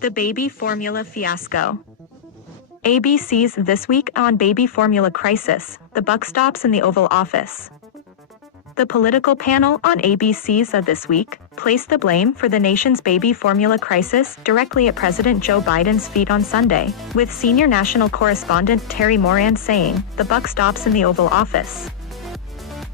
The baby formula fiasco. ABC's This Week on Baby Formula Crisis, the buck stops in the Oval Office. The political panel on ABC's This Week placed the blame for the nation's baby formula crisis directly at President Joe Biden's feet on Sunday, with senior national correspondent Terry Moran saying, "The buck stops in the Oval Office."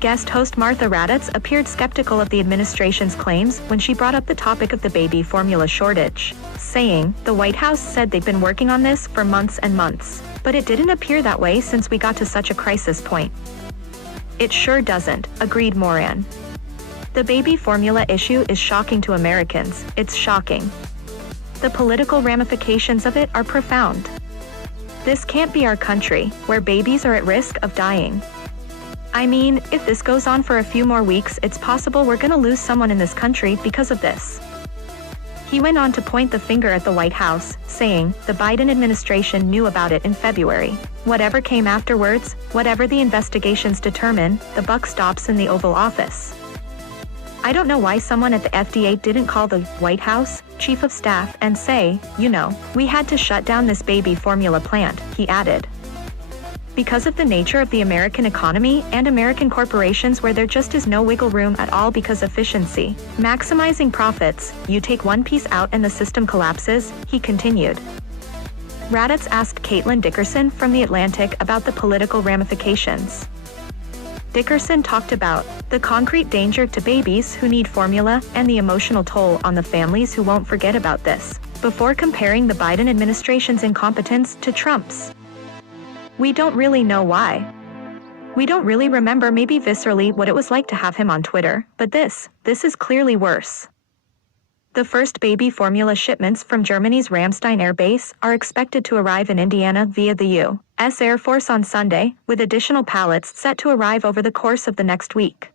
Guest host Martha Raddatz appeared skeptical of the administration's claims when she brought up the topic of the baby formula shortage, saying, "The White House said they'd been working on this for months and months, but it didn't appear that way since we got to such a crisis point." "It sure doesn't," agreed Moran. "The baby formula issue is shocking to Americans, it's shocking. The political ramifications of it are profound. This can't be our country, where babies are at risk of dying. I mean, if this goes on for a few more weeks, it's possible we're gonna lose someone in this country because of this." He went on to point the finger at the White House, saying, "The Biden administration knew about it in February. Whatever came afterwards, whatever the investigations determine, the buck stops in the Oval Office." "I don't know why someone at the FDA didn't call the White House chief of staff and say, we had to shut down this baby formula plant," he added. "Because of the nature of the American economy and American corporations where there just is no wiggle room at all because efficiency, maximizing profits, you take one piece out and the system collapses," he continued. Raddatz asked Caitlin Dickerson from The Atlantic about the political ramifications. Dickerson talked about the concrete danger to babies who need formula and the emotional toll on the families who won't forget about this, before comparing the Biden administration's incompetence to Trump's. "We don't really know why. We don't really remember maybe viscerally what it was like to have him on Twitter, but this is clearly worse." The first baby formula shipments from Germany's Ramstein Air Base are expected to arrive in Indiana via the U.S. Air Force on Sunday, with additional pallets set to arrive over the course of the next week.